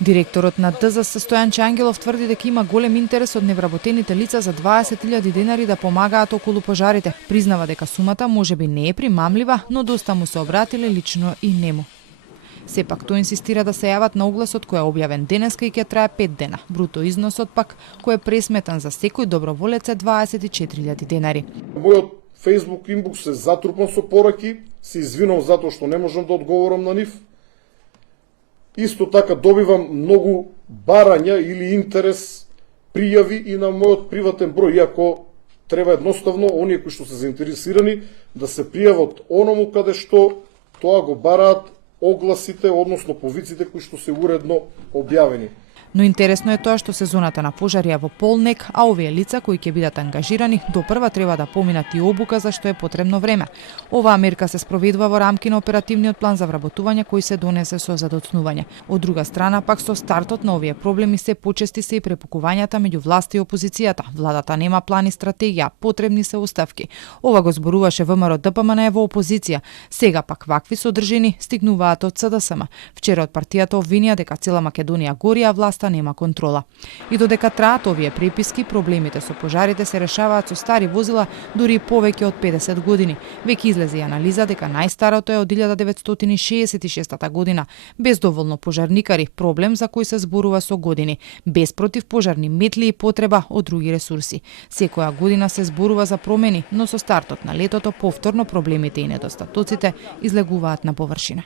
Директорот на ДЗС Стојан Ангелов тврди дека има голем интерес од невработените лица за 20.000 денари да помагаат околу пожарите. Признава дека сумата можеби не е примамлива, но доста му се обратиле лично и нему. Сепак тој инсистира да се јават на огласот кој е објавен денеска и ќе трае 5 дена. Бруто износот пак кој е пресметан за секој доброволец е 24.000 денари. Мојот Facebook инбокс е затрупан со пораки, се извинувам затоа што не можам да одговорам на нив. Исто така добивам многу барања или интерес, пријави и на мојот приватен број, иако треба едноставно оние кои што се заинтересирани да се пријават оному каде што тоа го бараат огласите, односно повиците кои што се уредно објавени. Но интересно е тоа што сезоната на пожари е во полнек, а овие лица кои ќе бидат ангажирани допрва треба да поминат и обука за што е потребно време. Оваа мерка се спроведува во рамки на оперативниот план за вработување кој се донесе со задоцнување. Од друга страна, пак со стартот на овие проблеми се почести се и препукувањата меѓу власта и опозицијата. Владата нема план и стратегија, потребни се оставки. Ова го зборуваше ВМРО ДПМН во опозиција. Сега пак вакви содржини стигнуваат од СДСМ. Вчера од партијата обвинија дека цела Македонија гори, а власта нема контрола. И додека траат овие преписки, проблемите со пожарите се решаваат со стари возила дури и повеќе од 50 години. Веќе излезе и анализа дека најстарото е од 1966 година, без доволно пожарникари, проблем за кој се зборува со години, без противпожарни метли и потреба од други ресурси. Секоја година се зборува за промени, но со стартот на летото повторно проблемите и недостатоците излегуваат на површина.